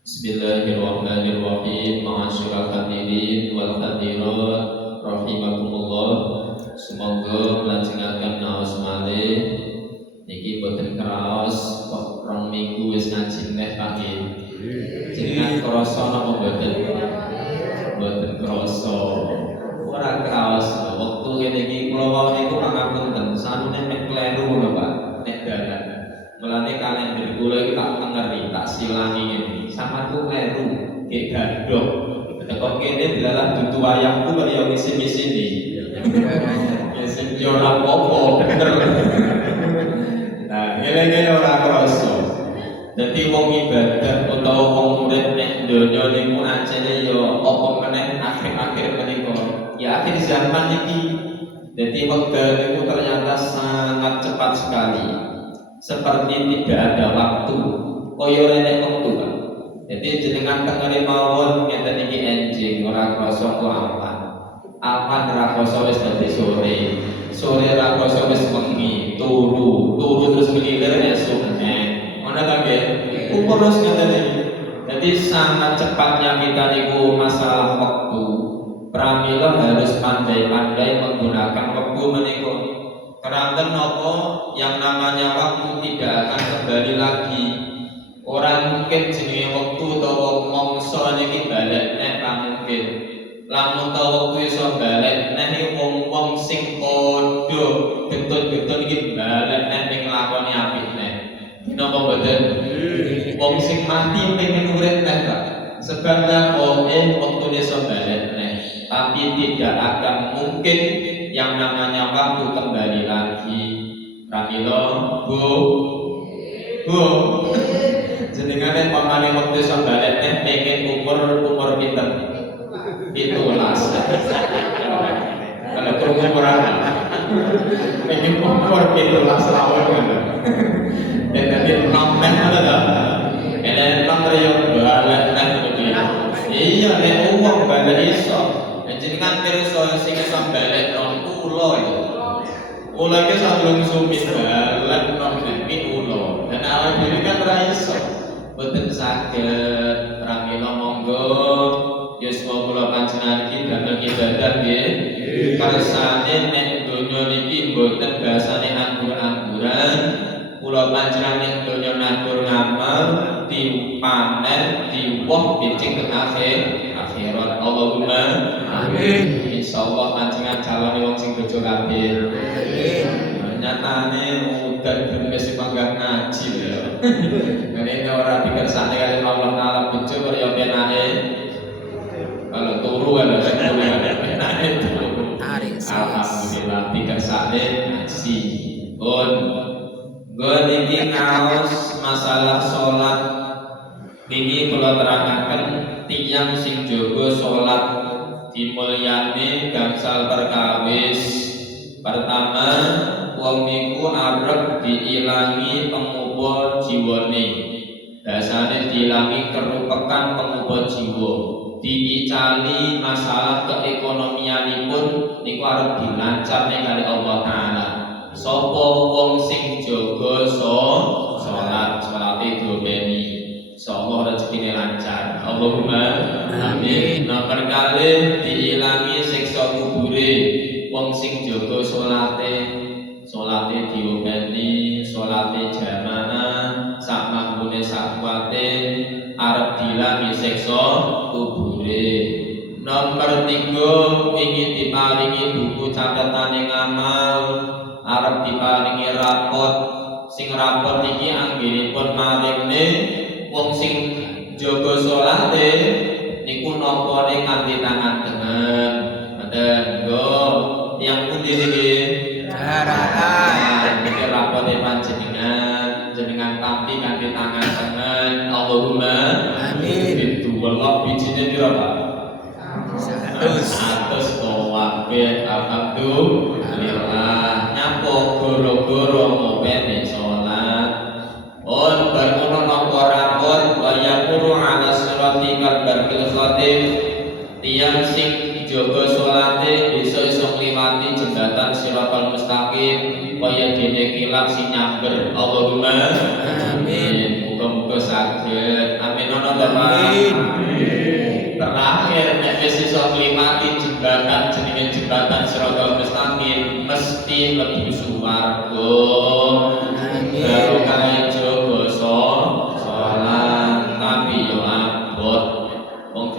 Bismillahirrahmanirrahim. Ma'asyiral hadirin wal hadirat rahimakumullah. Semoga mlajengaken naos malih niki boten kraos kok rong minggu wis ngaji neh pagi. Jenengan krasa napa boten? Boten krasa. Ora kraos wektu ngene iki kula wau niku pangapunten sanune mek kleru lho Pak. Nek dalan. Mulane kalender kula iki tak tengeri, tak silangi ngene. Samanku kleru, nggih gadhok. Kok kene dilalah dudu wayangku kaya misi-misini. Ya sing yo ora apa-apa, bener. Nah, ngene-ngene ora krasa. Dadi wong ibadah utawa wong murid nek donya niku ajene yo apa meneh akhir-akhir menika. Ya akhir zaman iki. Jadi wekdal itu ternyata sangat cepat sekali. Seperti tidak ada waktu. Kaya renek wektu kan. Jadi jenengan tengeri mawon ngeten iki enjing ora krasa kelapan. Apan ora krasa wis dadi sore. Sore ora krasa wis wengi, turu terus ngelilir esuk meneh. Ngono ta nggih? Terus ngeten iki. Jadi sangat cepatnya kita niku masalah waktu. Pramila harus pandai-pandai menggunakan waktu menika. Keranten napa yang namanya waktu tidak akan kembali lagi. Orang mungkin jenenge waktu utawa mangsa niki balik nek ra mungkin. Lamun ta waktu iso balik nek wong-wong sing padha getun-getun iki balik nek ning lakoni apik nek. Napa boten? Wong sing mati pengen urip nek Pak. Sebab napa waktune iso balik nek. Tapi tidak akan mungkin yang namanya waktu kembali lagi. Pramila, Bu. Jenengane pamane waktu iso balik nek pengen umur pinten? 17. Kalau krungu ora. Pengen umur 17 tahun ngono. Dan nanti nomor ada tak? Ada nomor yang balik nek ngono. Iya nek uang balik iso. Jenengan pirsa sing iso balik nang kula iki. Kula iki sadurung sumit balik nang iki kula. Dan awake dhewe kan ora iso. Boten saged pramila monggo yes kula panjenengan iki damel ibadah nggih. Kersane nek donya niki boten basane anggur-angguran. Kula panjenengan nek donya natur ngamal dipanen diwoh bicing teng akhirat. Allahumma amin. Insyaallah panjenengan calone wong sing bojo kabeh. Amin. Nyatane udan gemes panggah ngaji lho. Ngene ora dikersane kali Allah taala bojo kok ya penake. Kalau turu kan penake turu. Alhamdulillah dikersane ngaji. Gon iki ngaos masalah salat. Niki kula terangaken tiyang sing jaga salat dimulyani gangsal perkawis. Pertama, wong niku arep diilangi pengupa jiwane. Dasane diilangi kerupekan pengupa jiwa. Diicali masalah keekonomianipun niku arep dilancarne kali Allah taala. Sapa wong sing jaga salate diopeni. Insyaallah rezekine lancar. Allahumma amin. Nomor kalih diilangi siksa kubure. Wong sing jaga salate diopeni, salate jamaah, sak mangkune sak kuwate arep diilangi siksa kubure. Nomor 3 ingin diparingi buku catetane ngamal, arep diparingi rapot. Sing rapot iki anggenipun maringne wong sing jaga salate niku nampane kanthi tangan tengen. Mboten nggo yang pundi niki? Daratan. Niki rapote panjenengan jenengan tampi kanthi tangan tengen. Allahumma amin. Ditulak bijine pira Pak? 100 tawabet. Alhamdulillah. Nyapa goro-goro ngopeni salat. Berkono napa rapor wa yaqulu ala sirati barkil khatib. Tiyang sing jaga salate bisa iso ngliwati jembatan Shiratal Mustaqim kaya dene kilap sing nyamber. Allahumma amin. Muga-muga saged. Amin ana ta Pak.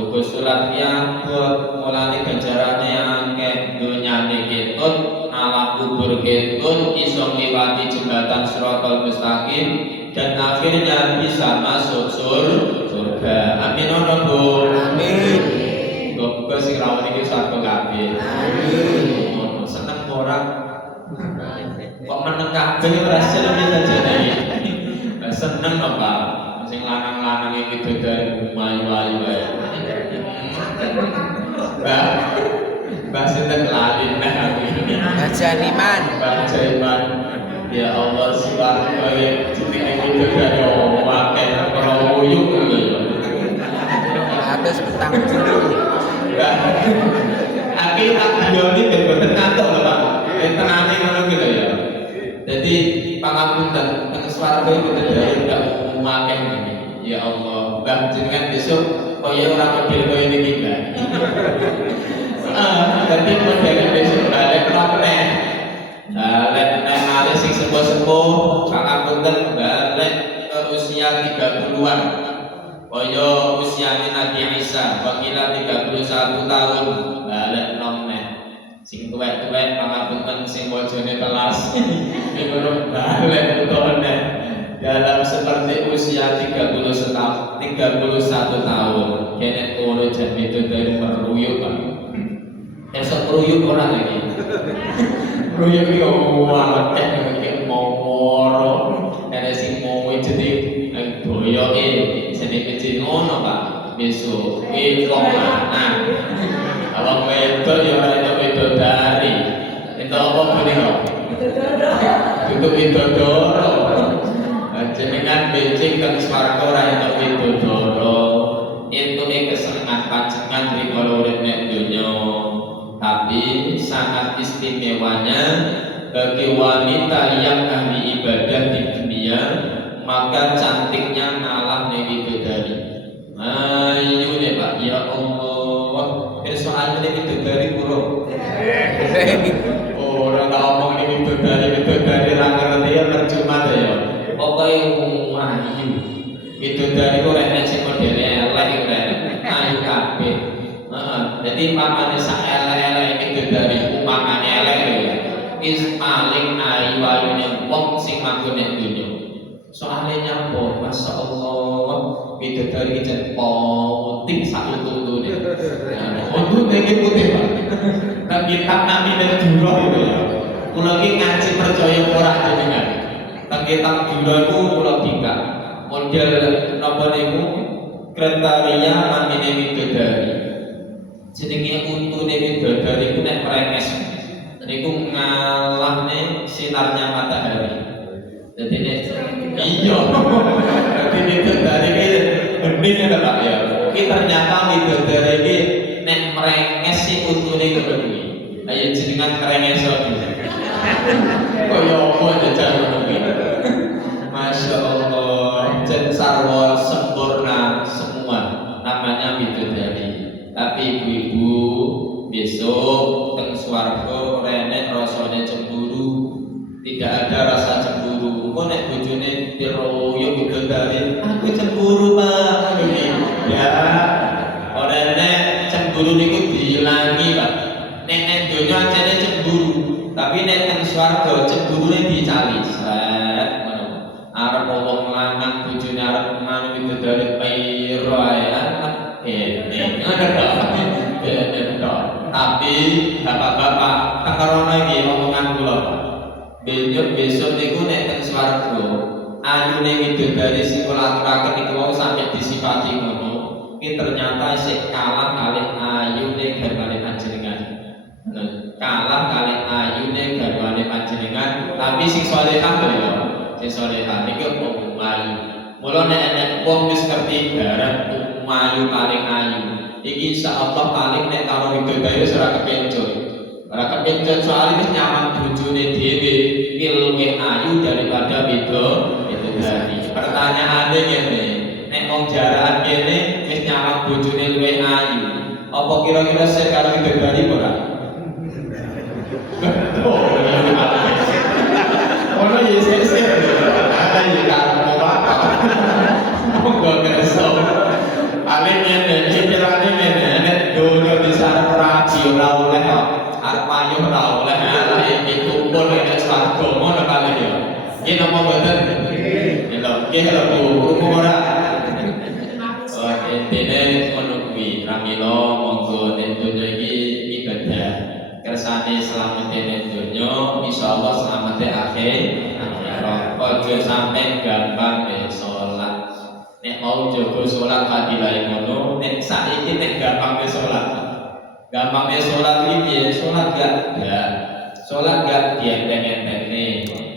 Juga surat yang buat mulane ganjarane akeh dunyane ketut, alam kubur ketut, iso ngliwati jembatan Shiratal Mustaqim dan akhirnya bisa masuk surga. Amin ono Bu. Amin. Muga sing rawuh iki swarga kabeh. Amin. Seneng orang kok meneng kabeh ora seneng terjadi. Seneng apa? Sing lanang-lanang iki bidadari mayu-ayu wae. Mbak sinten lali nek aku. Janiman. Mbak Jaiman. Ya Allah swarga jenenge bidadari akeh karo uyuk lho. Atus petang dulu. Aki tak dioni ben boten ngantuk lho Pak. Tenane ngono ki lho ya. Jadi pangapunten teng swarga iku bidadari ndak akeh ngene. Ya Allah, Mbak jenengan besok kaya ora model kaya niki Mbak. Dadi model besok balik neh. Balik neh malih sing sepuh-sepuh, pangapunten balik ke usia 30-an. Kaya usiane Nabi Isa, wakila 31 tahun, balik neh. Sing tuwek-tuwek pangapunten sing bojone telas. Ngono balik neh. Dalam seperti usia 31 tahun kene kono jan itu dari meruyuk Pak. Esok meruyuk orang lagi. Meruyuk iki ora akeh mau moro. Ada sing mau jadi doyoke sene kecil ngono Pak. Besok iki kok mana. Awak wedok ya ora itu bidadari. Itu apa punika? Itu bidadari. Jenengan becik kang swarga ora entuk bidodara. Entuke kesenengan panjenengan rikala urip nek donya. Tapi sangat istimewanya bagi wanita yang ahli ibadah di dunia, maka cantiknya ngalah nek bidodari. Ayo nek Pak, ya Allah. Persoalan nek bidodari buruk. Ora tak omong nek bidodari ra ngerti ya percuma to ya. Pokoknya ayu itu dari itu renek si modelnya elek ayu kabeh. Jadi mamane sak elek-elek itu dari mamane elek ya is paling ayu-ayune wong sing manggon ning donya. Soale nyapa Masya Allah itu dari jan putih sak untune. Untune iki putih Pak. Nang kitab namine Durah itu ya. Kula iki ngaji percaya ora jenengan. Kitab Durah itu kula bingkak model napa niku kriteria namine bidadari. Jenenge untune bidadari iku nek merenges niku ngalahne sinarnya matahari. Jadi nek iya. Dadi bidadari iki bening ya Pak ya. Iki ternyata bidadari iki nek merenges si untune ngono kuwi. Ayo jenengan merenges opo. Kaya apa jajal ngono kuwi. Masya Allah, jen sarwa sempurna semua namanya bidadari. Tapi ibu-ibu besok teng swarga rene rasane cemburu. Tidak ada rasa cemburu. Kok nek bojone diroyo bidadari, aku cemburu Pak. Ya, ora nek cemburu niku diilangi Pak. Nek donya ajane cemburu, tapi nek teng swarga cemburune dicali. Arep wong lanang bojone arep manu bidadari piro ae tapi bapak-bapak tekarono iki omongan kula besok niku nek teng swarga ayune bidadari sing kula aturaken niku wau sampe disifati ngono iki ternyata isih kalah kalih ayune garwane panjenengan kalah kalih ayune garwane panjenengan tapi sing salehah lho ya sing salehah niku wong ayu. Mula nek wong wis ngerti barat ayu paling ayu. Iki insyaallah paling nek karo bidadari wis ora kepencut. Ora kepencut soalé wis nyaman bojone dhewe, iki luwih ayu daripada bidadari. Pertanyaane ngene, nek wong jarakan kene wis nyaman bojone luwih ayu, apa kira-kira sik karo bidadari ora? Ono ya sik-sik. Ada ya karo apa? Monggo kerso. Paling ngene, pikirannya Oke lho Bu, krungu ora? Oh, intine ngono kuwi. Ramila monggo nek donya iki ibadah. Kersane selamat ning donya, insyaallah selamat akhir akhirat. Ojo sampe gampang salat. Nek mau jaga salat fadilah ngono, nek saiki nek gampang salat. Gampangnya sholat ini ya, sholat gak dienteng-enteng nih.